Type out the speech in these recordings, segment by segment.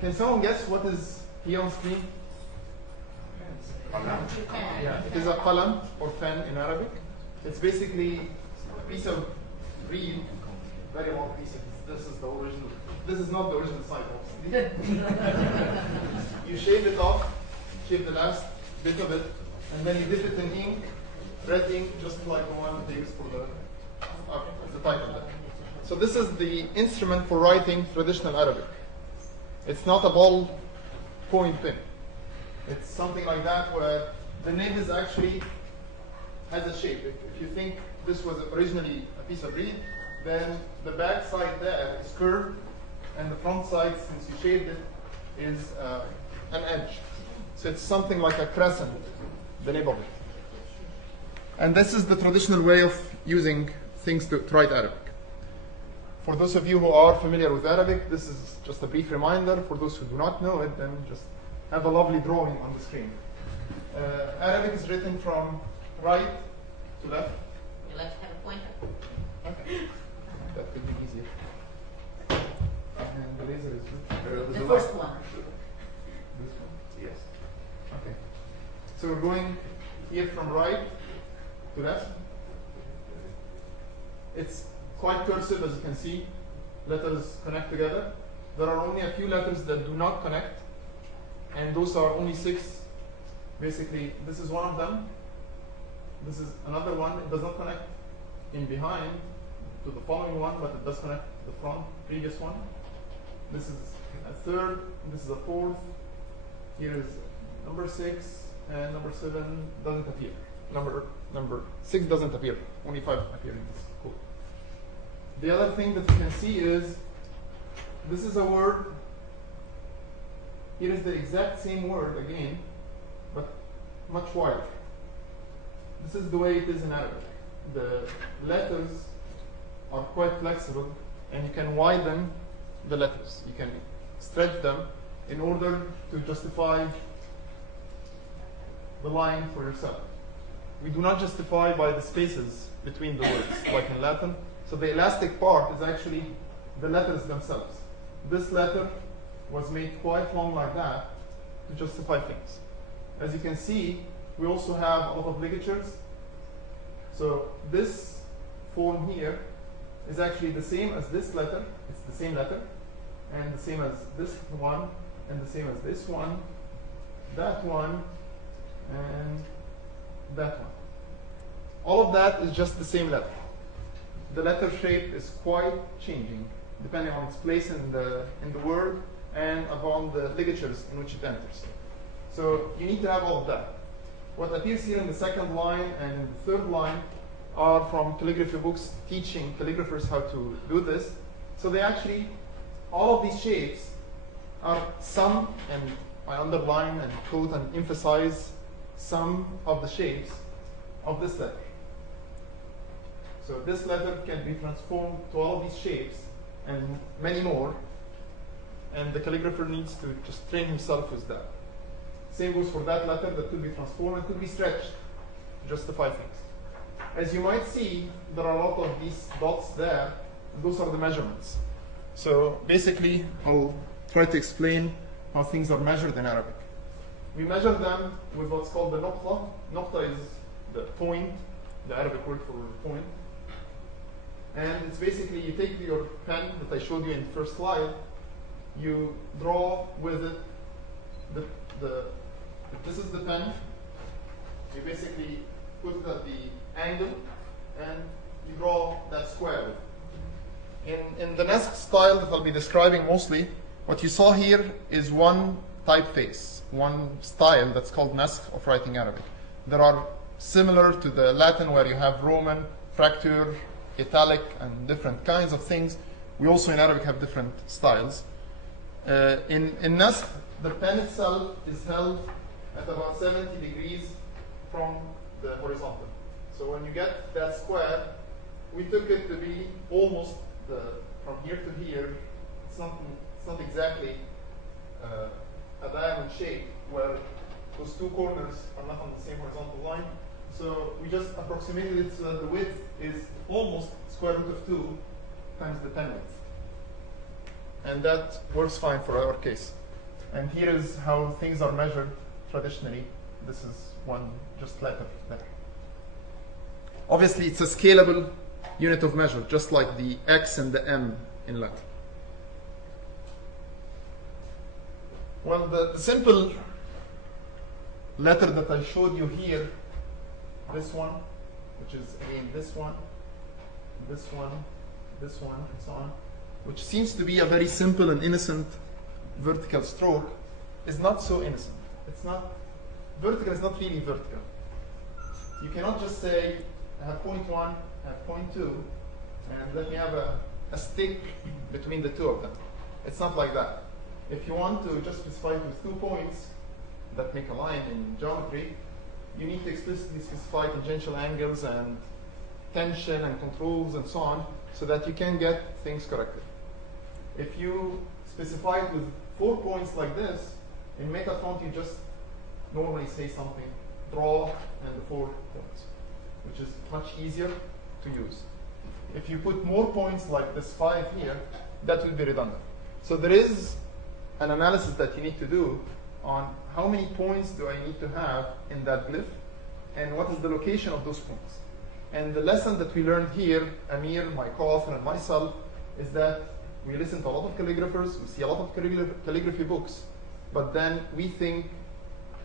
Can someone guess what is here on screen? Yeah, it is a qalam or pen in Arabic. It's basically a piece of reed, very long piece. This is the original. This is not the original side, obviously. You shave it off, shave the last bit of it, and then you dip it in ink, red ink, just like the one they use for the title there. So this is the instrument for writing traditional Arabic. It's not a ball point pen. It's something like that where the nib is actually has a shape. If you think this was originally a piece of reed, then the back side there is curved, and the front side, since you shaved it, is an edge. So it's something like a crescent, the nib of it. And this is the traditional way of using things to write Arabic. For those of you who are familiar with Arabic, this is just a brief reminder. For those who do not know it, then just have a lovely drawing on the screen. Arabic is written from right to left. You like to have a pointer? Okay. That could be easier. And the laser is good. The first one. This one? Yes. Okay. So we're going here from right to left. It's quite cursive, as you can see. Letters connect together. There are only a few letters that do not connect, and those are only 6. Basically, this is one of them. This is another one. It does not connect in behind to the following one, but it does connect the front, previous one. This is a third. This is a fourth. Here is number 6, and number 7 doesn't appear. Number 6 doesn't appear. Only 5 appear in this code. The other thing that you can see is this is a word. Here is the exact same word again, but much wider. This is the way it is in Arabic. The letters are quite flexible, and you can widen the letters. You can stretch them in order to justify the line for yourself. We do not justify by the spaces between the words, like in Latin. So the elastic part is actually the letters themselves. This letter was made quite long like that to justify things. As you can see, we also have a lot of ligatures. So this form here is actually the same as this letter. It's the same letter, and the same as this one, and the same as this one, that one, and that one. All of that is just the same letter. The letter shape is quite changing depending on its place in the word and upon the ligatures in which it enters. So you need to have all of that. What appears here in the second line and in the third line are from calligraphy books teaching calligraphers how to do this. So they actually, all of these shapes are some, and I underline and quote and emphasize some of the shapes of this letter. So this letter can be transformed to all of these shapes and many more, and the calligrapher needs to just train himself with that. Same goes for that letter that could be transformed and could be stretched to justify things. As you might see, there are a lot of these dots there, and those are the measurements. So basically, I'll try to explain how things are measured in Arabic. We measure them with what's called the noqta. Noqta is the point, the Arabic word for point. And it's basically, you take your pen that I showed you in the first slide, you draw with it, if this is the pen, you basically put it at the angle, and you draw that square. In the Nasq style that I'll be describing mostly, what you saw here is one typeface, one style that's called Nasq of writing Arabic. There are similar to the Latin where you have Roman, fracture, italic, and different kinds of things. We also in Arabic have different styles. In Nasq, the pen itself is held at about 70 degrees from the horizontal. So when you get that square, we took it to be almost from here to here. It's not exactly a diamond shape where those two corners are not on the same horizontal line. So we just approximated it so that the width is almost square root of 2 times the pen width. And that works fine for our case. And here is how things are measured traditionally. This is one just letter there. Obviously, it's a scalable unit of measure, just like the X and the M in Latin. Well, the simple letter that I showed you here, this one, which is again this one, this one, this one, and so on, which seems to be a very simple and innocent vertical stroke, is not so innocent. It's not, vertical is not really vertical. You cannot just say, I have point 1, I have point 2, and let me have a stick between the two of them. It's not like that. If you want to just specify it with 2 points that make a line in geometry, you need to explicitly specify tangential angles and tension and controls and so on, so that you can get things corrected. If you specify it with 4 points like this, in Metafont you just normally say something, draw and the 4 points, which is much easier to use. If you put more points like this 5 here, that will be redundant. So there is an analysis that you need to do on how many points do I need to have in that glyph, and what is the location of those points. And the lesson that we learned here, Amir, my co-author, and myself, is that we listen to a lot of calligraphers, we see a lot of calligraphy books, but then we think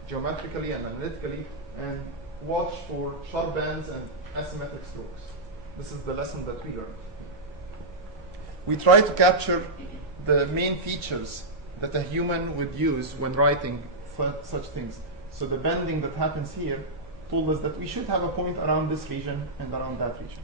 geometrically and analytically and watch for sharp bends and asymmetric strokes. This is the lesson that we learned. We try to capture the main features that a human would use when writing such things. So the bending that happens here told us that we should have a point around this region and around that region.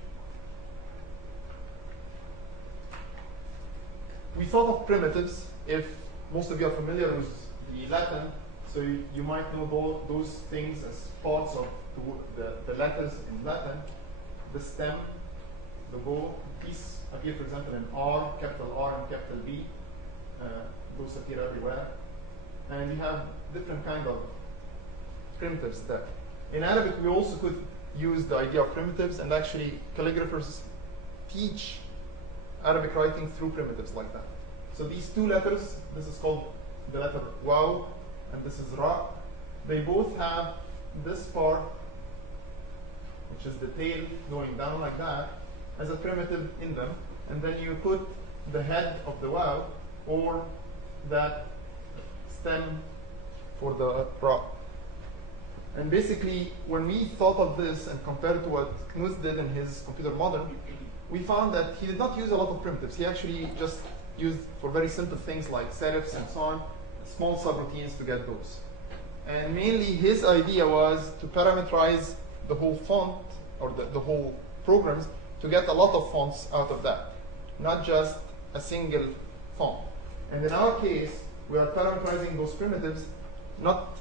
We thought of primitives. If most of you are familiar with the Latin, so you might know those things as parts of the letters in Latin. The stem, the bow, these appear, for example, in R, capital R and capital B. Those appear everywhere. And you have different kind of primitives there. In Arabic, we also could use the idea of primitives, and actually calligraphers teach Arabic writing through primitives like that. So these 2 letters, this is called the letter Waw, and this is Ra. They both have this part, which is the tail going down like that, as a primitive in them, and then you put the head of the Waw or that stem for the Ra. And basically, when we thought of this and compared to what Knut did in his computer model, we found that he did not use a lot of primitives. He actually just used, for very simple things like serifs and so on, small subroutines to get those. And mainly his idea was to parameterize the whole font, or the whole programs, to get a lot of fonts out of that, not just a single font. And in our case, we are parameterizing those primitives, not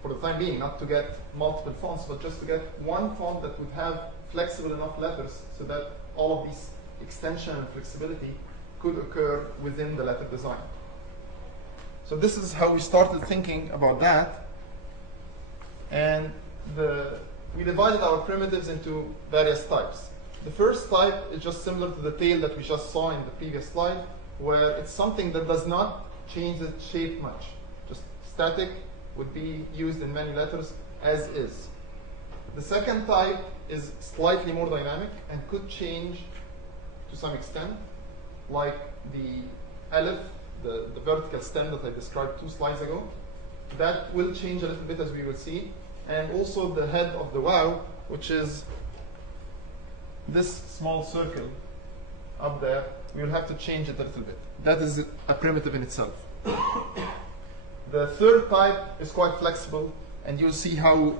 for the time being, not to get multiple fonts, but just to get one font that would have flexible enough letters so that all of these extension and flexibility could occur within the letter design. So this is how we started thinking about that. And we divided our primitives into various types. The first type is just similar to the tail that we just saw in the previous slide, where it's something that does not change its shape much. Just static, would be used in many letters as is. The second type is slightly more dynamic and could change to some extent, like the aleph, the vertical stem that I described 2 slides ago. That will change a little bit, as we will see. And also the head of the Waw, which is this small circle up there. We will have to change it a little bit. That is a primitive in itself. The third type is quite flexible, and you'll see how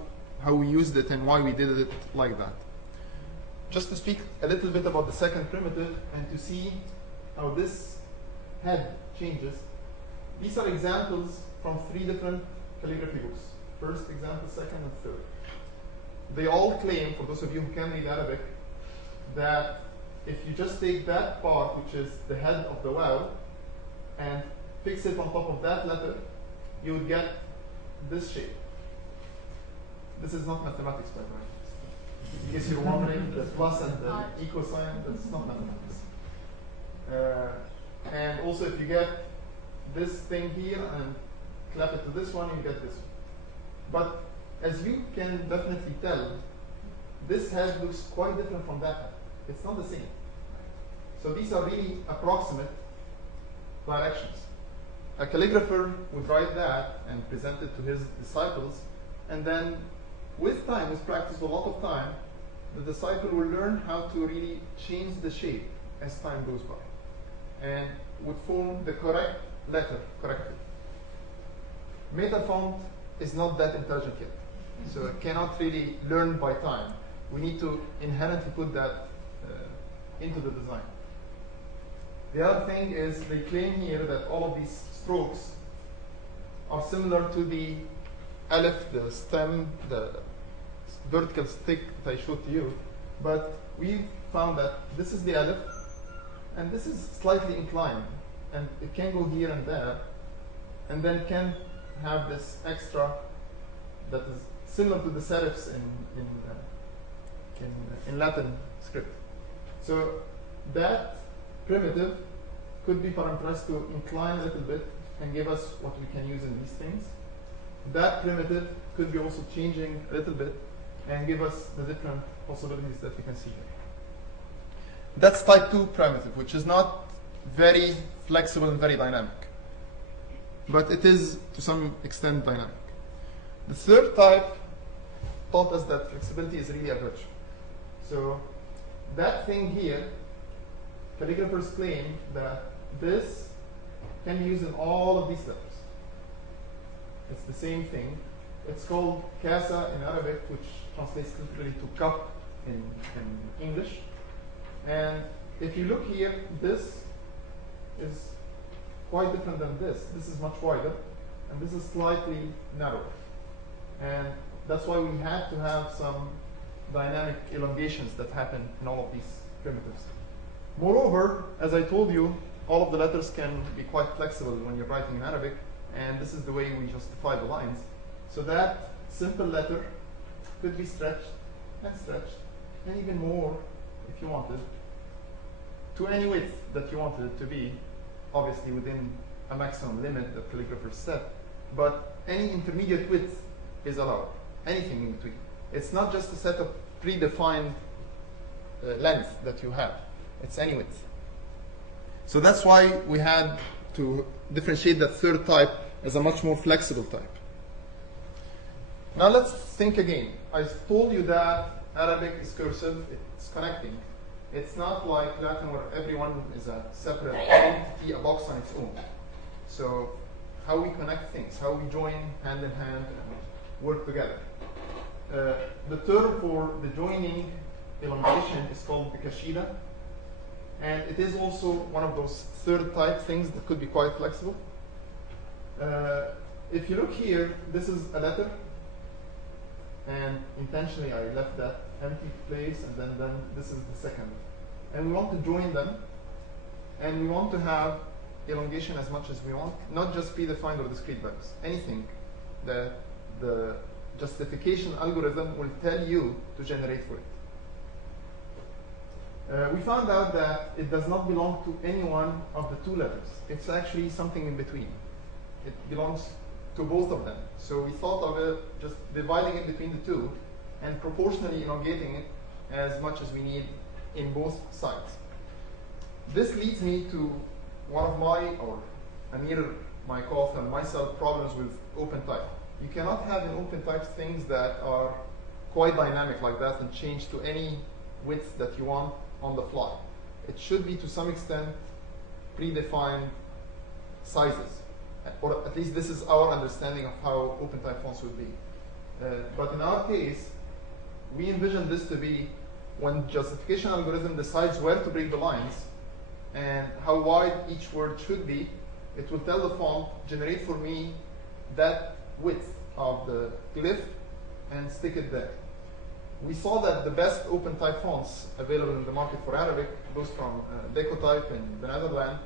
we used it and why we did it like that. Just to speak a little bit about the second primitive and to see how this head changes, these are examples from 3 different calligraphy books. First example, second, and third. They all claim, for those of you who can read Arabic, that if you just take that part, which is the head of the Waw, and fix it on top of that letter, you would get this shape. This is not mathematics, by the way. In case you're wondering, the plus and the equal sign, that's not mathematics. And also, if you get this thing here and clap it to this one, you get this one. But as you can definitely tell, this head looks quite different from that head. It's not the same. So these are really approximate directions. A calligrapher would write that and present it to his disciples, and then with time, with practice, a lot of time, the disciple will learn how to really change the shape as time goes by, and would form the correct letter correctly. Meta font is not that intelligent yet, so it cannot really learn by time. We need to inherently put that into the design. The other thing is they claim here that all of these strokes are similar to the aleph, the stem, the vertical stick that I showed to you, but we found that this is the aleph, and this is slightly inclined, and it can go here and there, and then can have this extra that is similar to the serifs in Latin script. So that primitive could be parameterized to incline a little bit and give us what we can use in these things. That primitive could be also changing a little bit and give us the different possibilities that we can see here. That's type 2 primitive, which is not very flexible and very dynamic, but it is to some extent dynamic. The third type taught us that flexibility is really a virtue. So that thing here, calligraphers claim that this can be used in all of these letters. It's the same thing. It's called casa in Arabic, which translates literally to cup in English. And if you look here, this is quite different than this. This is much wider, and this is slightly narrower. And that's why we had to have some dynamic elongations that happen in all of these primitives. Moreover, as I told you, all of the letters can be quite flexible when you're writing in Arabic, and this is the way we justify the lines. So that simple letter could be stretched, and even more if you wanted, to any width that you wanted it to be, obviously within a maximum limit that calligraphers set, but any intermediate width is allowed, anything in between. It's not just a set of predefined length that you have, it's any width. So that's why we had to differentiate that third type as a much more flexible type. Now let's think again. I told you that Arabic is cursive, it's connecting. It's not like Latin where everyone is a separate entity, a box on its own. So how we connect things, how we join hand in hand and work together. The term for the joining elongation is called the kashida, and it is also one of those third type things that could be quite flexible. If you look here, this is a letter, and intentionally I left that empty place, and then this is the second. And we want to join them, and we want to have elongation as much as we want, not just predefined or discrete values. Anything that the justification algorithm will tell you to generate for it. We found out that it does not belong to any one of the two letters. It's actually something in between. It belongs to both of them. So we thought of it just dividing it between the two and proportionally elongating it as much as we need in both sides. This leads me to one of my, or Amir, my co-author, and myself, problems with open type. You cannot have in open type things that are quite dynamic like that and change to any width that you want on the fly. It should be to some extent predefined sizes, or at least this is our understanding of how open type fonts would be. But in our case, we envision this to be when justification algorithm decides where to bring the lines and how wide each word should be, it will tell the font, generate for me that width of the glyph and stick it there. We saw that the best open type fonts available in the market for Arabic, those from Decotype in the Netherlands,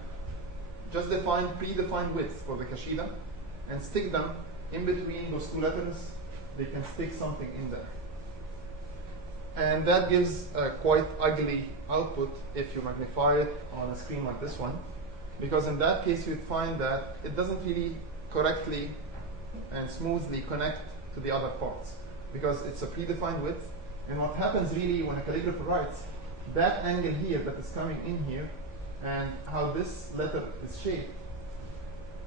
just define predefined widths for the kashida and stick them in between those two letters. They can stick something in there. And that gives a quite ugly output if you magnify it on a screen like this one, because in that case you'd find that it doesn't really correctly and smoothly connect to the other parts because it's a predefined width. And what happens really when a calligrapher writes, that angle here that is coming in here and how this letter is shaped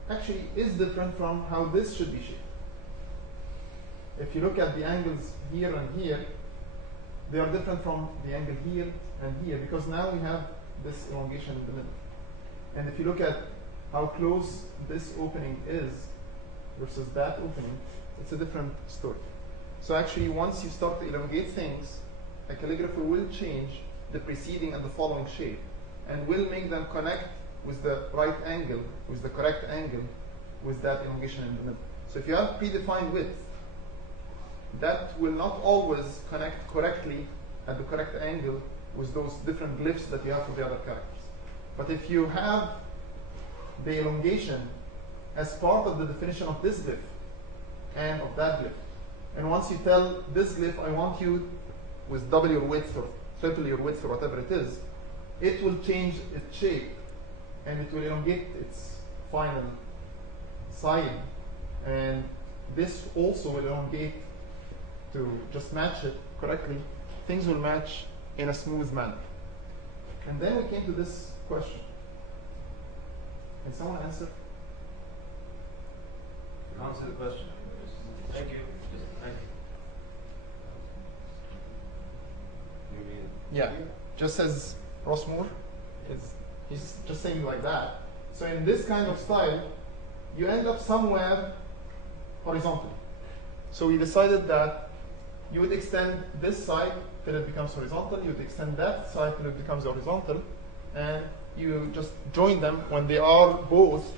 actually is different from how this should be shaped. If you look at the angles here and here, they are different from the angle here and here because now we have this elongation in the middle. And if you look at how close this opening is versus that opening, it's a different story. So actually, once you start to elongate things, a calligrapher will change the preceding and the following shape and will make them connect with the right angle, with the correct angle, with that elongation in the middle. So if you have predefined width, that will not always connect correctly at the correct angle with those different glyphs that you have for the other characters. But if you have the elongation as part of the definition of this glyph and of that glyph, and once you tell this glyph, I want you with double your width or triple your width or whatever it is, it will change its shape and it will elongate its final side. And this also will elongate to just match it correctly. Things will match in a smooth manner. And then we came to this question. Can someone answer? Answer the question. Thank you. Thank you. You mean? Yeah. Just as Ross Moore he's just saying like that. So in this kind of style, you end up somewhere horizontally. So we decided that you would extend this side till it becomes horizontal, you would extend that side till it becomes horizontal, and you just join them when they are both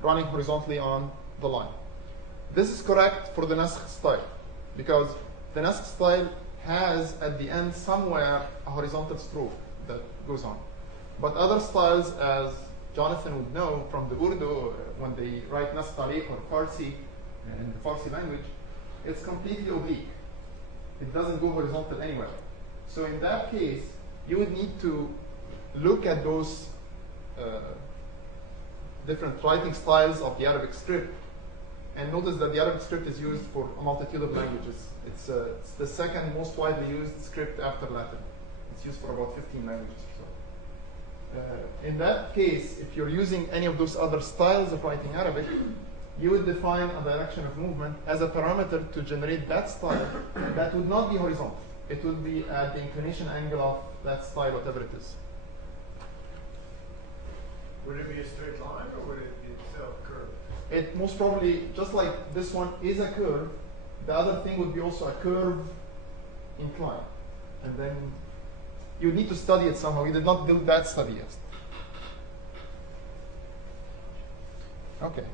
running horizontally on the line. This is correct for the naskh style, because the naskh style has at the end somewhere a horizontal stroke that goes on. But other styles, as Jonathan would know from the Urdu, when they write naskh tariq or Farsi, in the Farsi language, it's completely oblique. It doesn't go horizontal anywhere. So in that case, you would need to look at those different writing styles of the Arabic script and notice that the Arabic script is used for a multitude of languages. It's the second most widely used script after Latin. It's used for about 15 languages or so. In that case, if you're using any of those other styles of writing Arabic, you would define a direction of movement as a parameter to generate that style that would not be horizontal. It would be at the inclination angle of that style, whatever it is. Would it be a straight line or would it be itself curved? It most probably, just like this one is a curve, the other thing would be also a curve incline. And then you need to study it somehow. We did not build that study yet. Okay.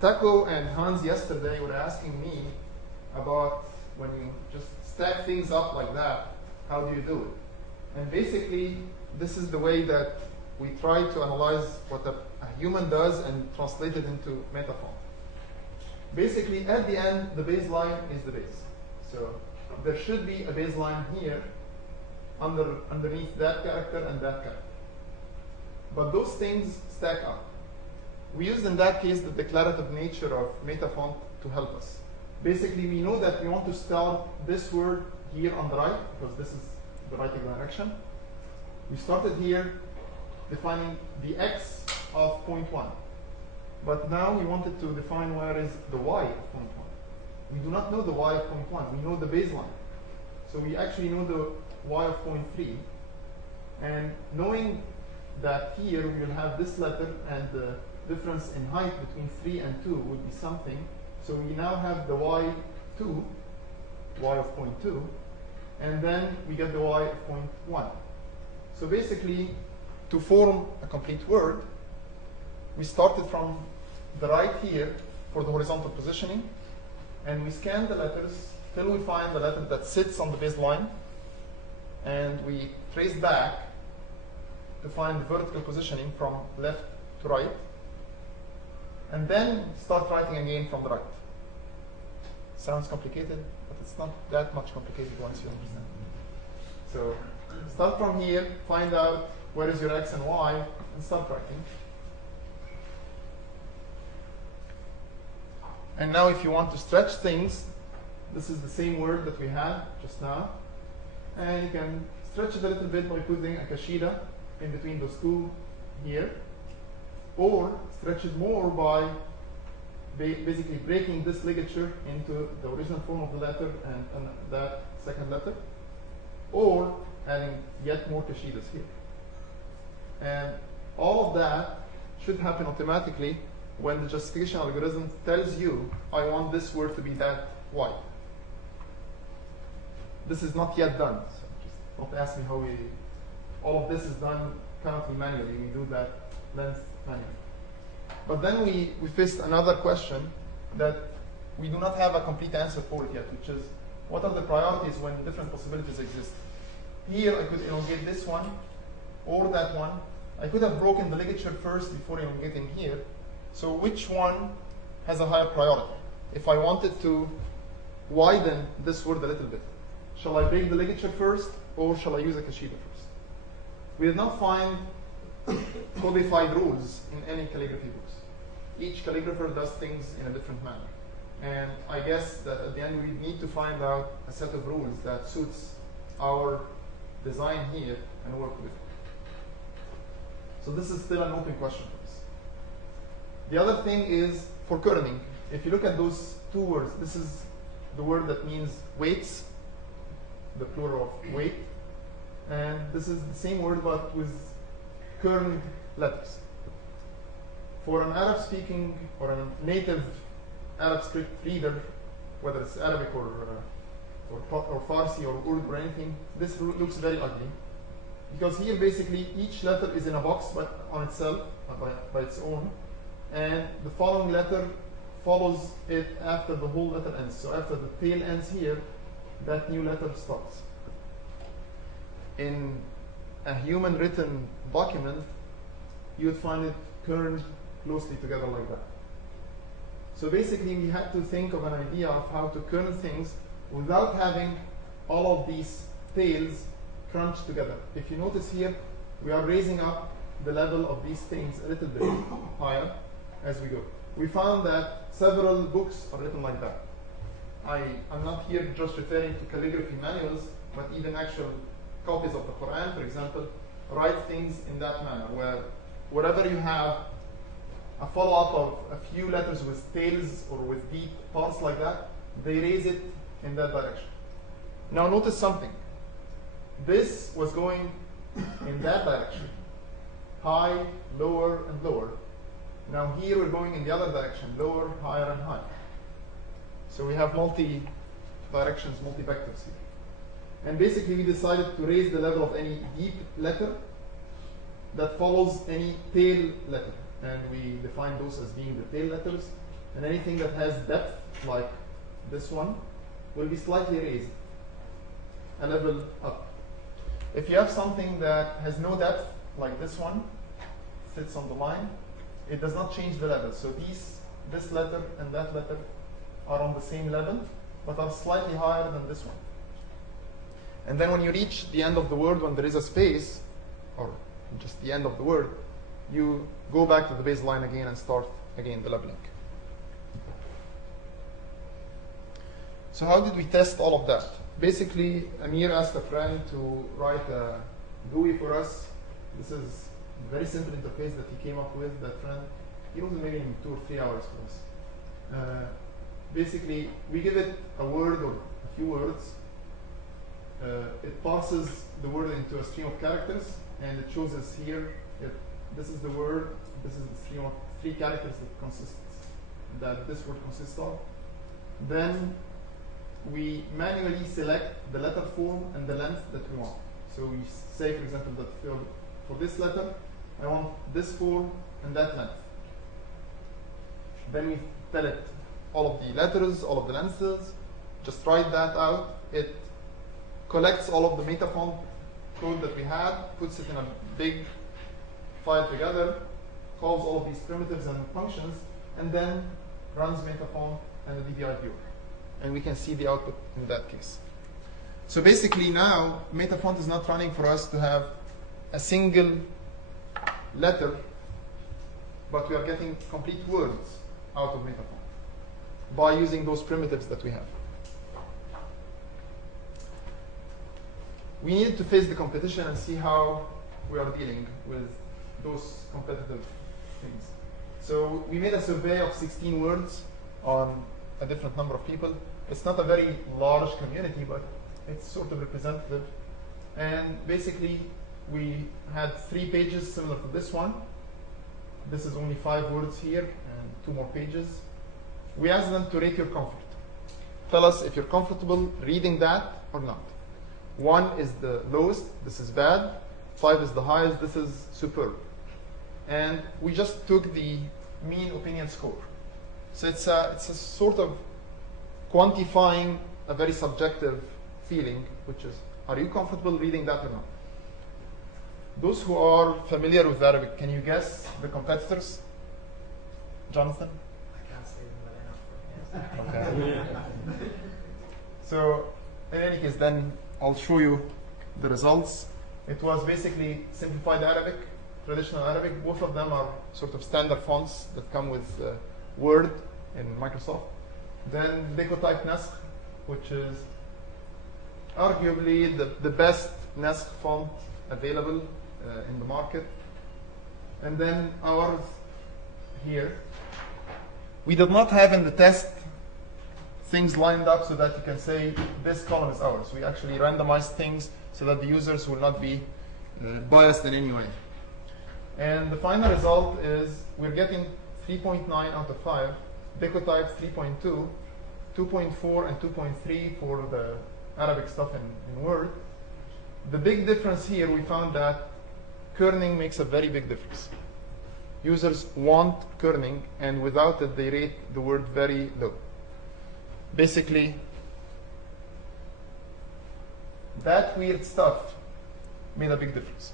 Taco and Hans yesterday were asking me about when you just stack things up like that, how do you do it? And basically, this is the way that we try to analyze what a human does and translate it into metaphor. Basically, at the end, the baseline is the base. So there should be a baseline here underneath that character and that character. But those things stack up. We used in that case the declarative nature of metafont to help us. Basically, we know that we want to start this word here on the right, because this is the right direction. We started here defining the x of point 1. But now we wanted to define where is the y of point 1. We do not know the y of point 1. We know the baseline. So we actually know the y of point 3. And knowing that here we will have this letter and the difference in height between 3 and 2 would be something. So we now have the y2, y of point 2, and then we get the y of point 1. So basically, to form a complete word, we started from the right here for the horizontal positioning, and we scan the letters till we find the letter that sits on the baseline, and we trace back to find the vertical positioning from left to right, and then start writing again from the right. Sounds complicated, but it's not that much complicated once you understand. So start from here, find out where is your x and y, and start writing. And now if you want to stretch things, this is the same word that we had just now. And you can stretch it a little bit by putting a kashida in between those two here. Or stretch it more by basically breaking this ligature into the original form of the letter and that second letter. Or adding yet more kashidas here. And all of that should happen automatically when the justification algorithm tells you, I want this word to be that wide. This is not yet done. So just don't ask me how all of this is done currently manually. We do that length manually. But then we faced another question that we do not have a complete answer for it yet, which is, what are the priorities when different possibilities exist? Here I could elongate this one or that one. I could have broken the ligature first before elongating here. So which one has a higher priority? If I wanted to widen this word a little bit, shall I break the ligature first or shall I use a kashida first? We did not find codified rules in any calligraphy books. Each calligrapher does things in a different manner. And I guess that at the end we need to find out a set of rules that suits our design here and work with it. So this is still an open question for us. The other thing is for kerning. If you look at those two words, this is the word that means weights, the plural of weight. And this is the same word but with kerned letters. For an Arab-speaking or a native Arab script reader, whether it's Arabic or Farsi or Urdu or anything, this looks very ugly. Because here basically each letter is in a box on itself, by its own, and the following letter follows it after the whole letter ends. So after the tail ends here, that new letter starts. In a human written document, you would find it kerned closely together like that. So basically we had to think of an idea of how to kern things without having all of these tails crunched together. If you notice here, we are raising up the level of these things a little bit higher as we go. We found that several books are written like that. I'm not here just referring to calligraphy manuals, but even actual copies of the Quran, for example, write things in that manner, where wherever you have a follow-up of a few letters with tails or with deep parts like that, they raise it in that direction. Now notice something. This was going in that direction, high, lower, and lower. Now here we're going in the other direction, lower, higher, and higher. So we have multi-directions, multi-vectors here. And basically we decided to raise the level of any deep letter that follows any tail letter. And we define those as being the tail letters. And anything that has depth, like this one, will be slightly raised, a level up. If you have something that has no depth, like this one, sits on the line, it does not change the level. So this letter and that letter are on the same level, but are slightly higher than this one. And then when you reach the end of the word, when there is a space, or just the end of the word, you go back to the baseline again and start again the leveling. So how did we test all of that? Basically, Amir asked a friend to write a GUI for us. This is a very simple interface that he came up with, that friend. He wrote it maybe in 2 or 3 hours for us. Basically, we give it a word or a few words. It parses the word into a stream of characters, and it shows us here if this is the word, this is the stream of 3 characters that this word consists of. Then we manually select the letter form and the length that we want. So we say, for example, that for this letter, I want this form and that length. Then we tell it all of the letters, all of the lengths, just write that out. It collects all of the meta font code that we had, puts it in a big file together, calls all of these primitives and functions, and then runs meta font and the DVI viewer. And we can see the output in that case. So basically now, meta font is not running for us to have a single letter, but we are getting complete words out of meta font. by using those primitives that we have. We needed to face the competition and see how we are dealing with those competitive things. So we made a survey of 16 words on a different number of people. It's not a very large community, but it's sort of representative. And basically, we had 3 pages similar to this one. This is only 5 words here and 2 more pages. We asked them to rate your comfort. Tell us if you're comfortable reading that or not. 1 is the lowest, this is bad. 5 is the highest, this is superb. And we just took the mean opinion score. So it's a sort of quantifying a very subjective feeling, which is, are you comfortable reading that or not? Those who are familiar with Arabic, can you guess the competitors? Jonathan? I can't say them, but I know. Okay. So, in any case, then I'll show you the results. It was basically simplified Arabic, traditional Arabic. Both of them are sort of standard fonts that come with Word in Microsoft. Then Decotype Naskh, which is arguably the best Naskh font available in the market. And then ours here. We did not have in the test things lined up so that you can say this column is ours. We actually randomized things so that the users will not be biased in any way. And the final result is we're getting 3.9 out of 5, Decotype 3.2, 2.4 and 2.3 for the Arabic stuff in Word. The big difference here, we found that kerning makes a very big difference. Users want kerning, and without it, they rate the Word very low. Basically, that weird stuff made a big difference.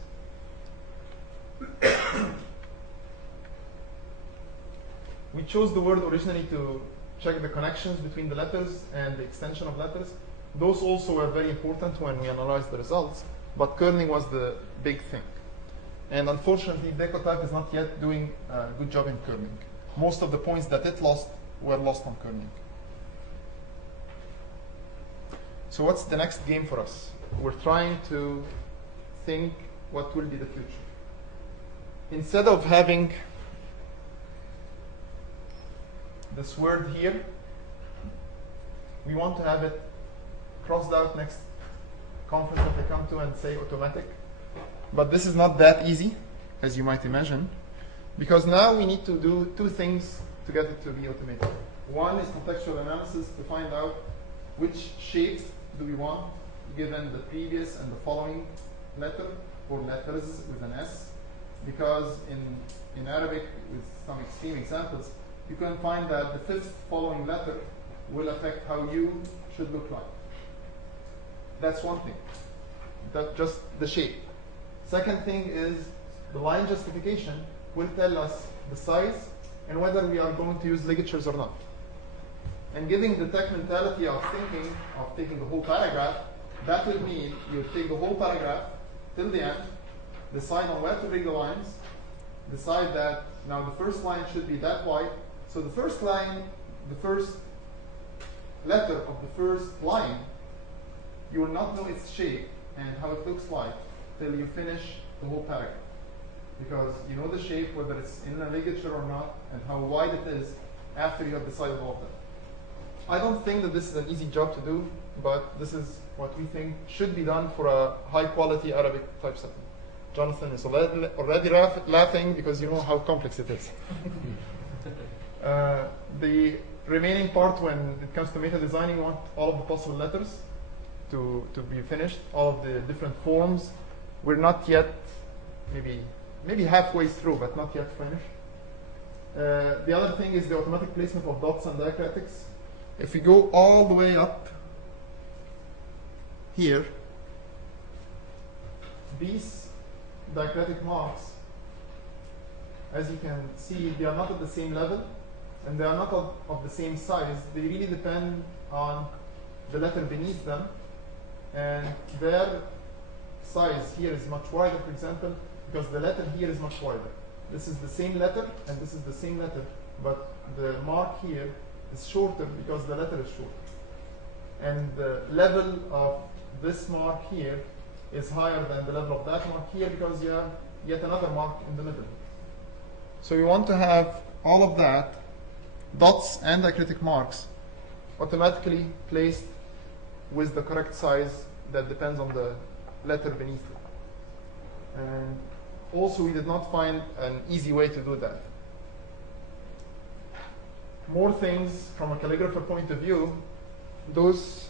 We chose the Word originally to check the connections between the letters and the extension of letters. Those also were very important when we analyzed the results, but kerning was the big thing. And unfortunately, Decotype is not yet doing a good job in kerning. Most of the points that it lost were lost on kerning. So what's the next game for us? We're trying to think what will be the future. Instead of having this word here, we want to have it crossed out next conference that they come to and say automatic. But this is not that easy, as you might imagine, because now we need to do 2 things to get it to be automated. One is contextual analysis to find out which shapes do we want given the previous and the following letter, or letters with an S, because in Arabic, with some extreme examples, you can find that the 5th following letter will affect how you should look like. That's one thing. That's just the shape. Second thing is the line justification will tell us the size and whether we are going to use ligatures or not. And giving the tech mentality of thinking of taking the whole paragraph, that will mean you take the whole paragraph till the end, decide on where to bring the lines, decide that now the first line should be that wide. So the first line, the first letter of the first line, you will not know its shape and how it looks like till you finish the whole paragraph. Because you know the shape, whether it's in a ligature or not, and how wide it is after you have decided all of that. I don't think that this is an easy job to do, but this is what we think should be done for a high-quality Arabic typesetting. Jonathan is already laughing because you know how complex it is. The remaining part, when it comes to meta designing, we want all of the possible letters to be finished, all of the different forms. We're not yet, maybe halfway through, but not yet finished. The other thing is the automatic placement of dots and diacritics. If we go all the way up here, these diacritic marks, as you can see, they are not at the same level, and they are not of the same size. They really depend on the letter beneath them, and their size here is much wider, for example, because the letter here is much wider. This is the same letter, and this is the same letter, but the mark here is shorter because the letter is shorter. And the level of this mark here is higher than the level of that mark here because you have yet another mark in the middle. So you want to have all of that, dots and diacritic marks, automatically placed with the correct size that depends on the letter beneath it. And also we did not find an easy way to do that. More things from a calligrapher point of view, those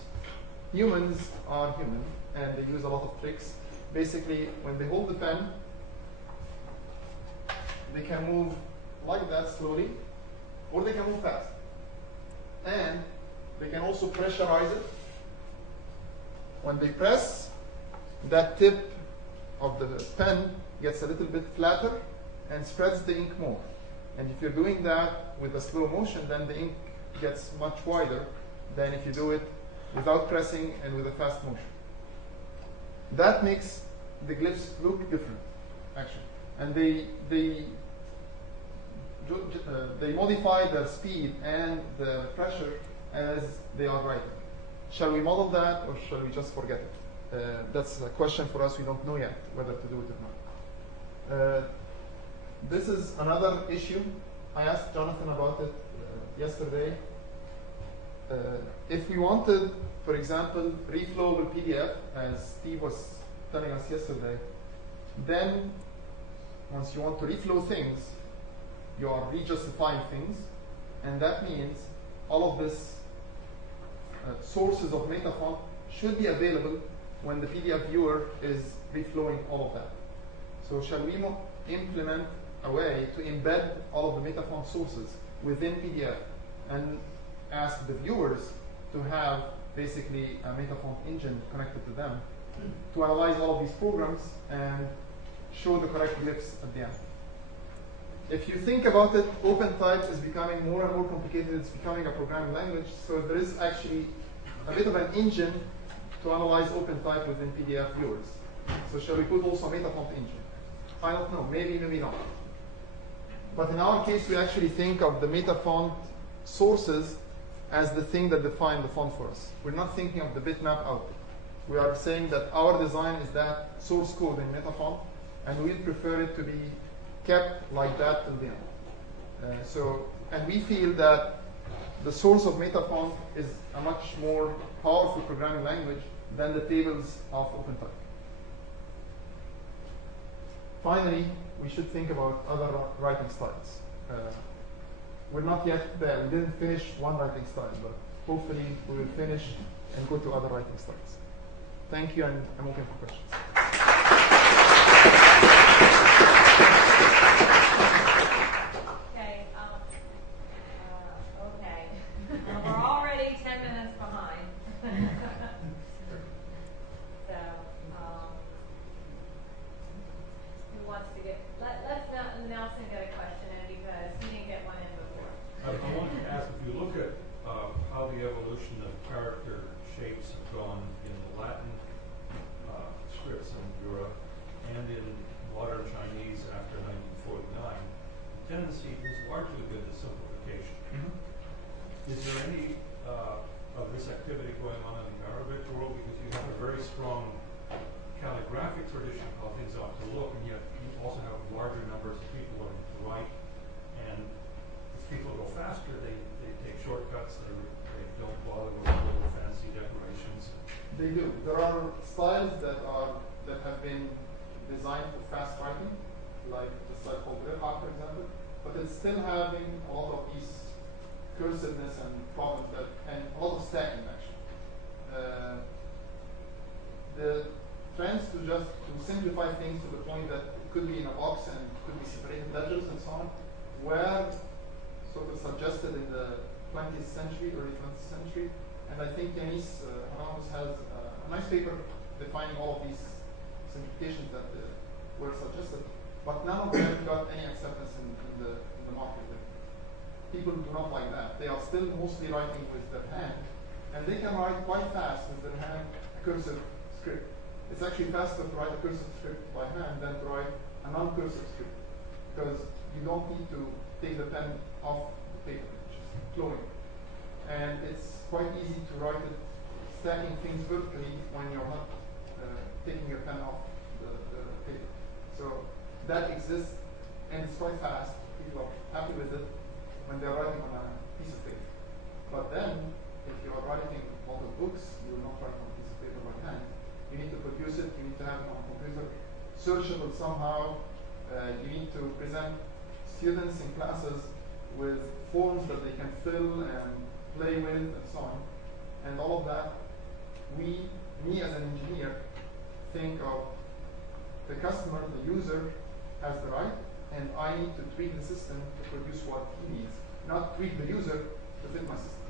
humans are human and they use a lot of tricks. Basically, when they hold the pen, they can move like that slowly, or they can move fast. And they can also pressurize it. When they press, that tip of the pen gets a little bit flatter and spreads the ink more. And if you're doing that with a slow motion, then the ink gets much wider than if you do it without pressing and with a fast motion. That makes the glyphs look different, actually. And they modify the speed and the pressure as they are writing. Shall we model that or shall we just forget it? That's a question for us. We don't know yet whether to do it or not. This is another issue. I asked Jonathan about it yesterday. If we wanted, for example, reflowable PDF, as Steve was telling us yesterday, then once you want to reflow things, you are re-justifying things, and that means all of this sources of metafont should be available when the PDF viewer is reflowing all of that. So shall we implement a way to embed all of the metafont sources within PDF and ask the viewers to have basically a metafont engine connected to them to analyze all of these programs and show the correct glyphs at the end. If you think about it, OpenType is becoming more and more complicated. It's becoming a programming language. So there is actually a bit of an engine to analyze OpenType within PDF viewers. So shall we put also a metafont engine? I don't know. Maybe, maybe not. But in our case, we actually think of the metafont sources as the thing that define the font for us. We're not thinking of the bitmap output. We are saying that our design is that source code in metafont, and we prefer it to be kept like that till the end. And we feel that the source of metafont is a much more powerful programming language than the tables of OpenType. Finally, we should think about other writing styles. We're not yet there. We didn't finish one writing style, but hopefully we will finish and go to other writing styles. Thank you, and I'm open for questions. We're already 10 minutes behind. So, who wants to get? Let's Nelson get a question in because he didn't get one in before. I wanted to ask, if you look at how the evolution of character shapes have gone in the Latin scripts in Europe and in modern Chinese after 1949, the tendency has largely been to simplification. Mm-hmm. Is there any of this activity going on in the Arabic world? Because you have a very strong calligraphic tradition of how things ought to look, and yet you also have larger numbers of people learning to write. And if people go faster, they take shortcuts, they don't bother with little fancy decorations. They do. There are styles that have been designed for fast writing, like the style called Rilha, for example, but it's still having a lot of these cursiveness and problems and a lot of stacking actually. The trends to simplify things to the point that it could be in a box and it could be separated ledgers and so on were sort of suggested in the 20th century, early 20th century, and I think Yanis Ramos has a nice paper defining all of these simplifications that were suggested, but none of them got any acceptance in the market. People do not like that. They are still mostly writing with their hand, and they can write quite fast with their hand a cursive script. It's actually faster to write a cursive script by hand than to write a non-cursive script, because you don't need to take the pen off the paper, it's just flowing. And it's quite easy to write it, stacking things vertically when you're not taking your pen off the paper. So that exists, and it's quite fast. People are happy with it when they're writing on a piece of paper. But then, if you are writing multiple books, you will not write on a piece of paper by hand. You need to produce it, you need to have it on a computer, searchable somehow. You need to present students in classes with forms that they can fill and play with and so on. And all of that, me as an engineer, think of the customer, the user, has the right, and I need to tweak the system to produce what he needs, not tweak the user to fit my system.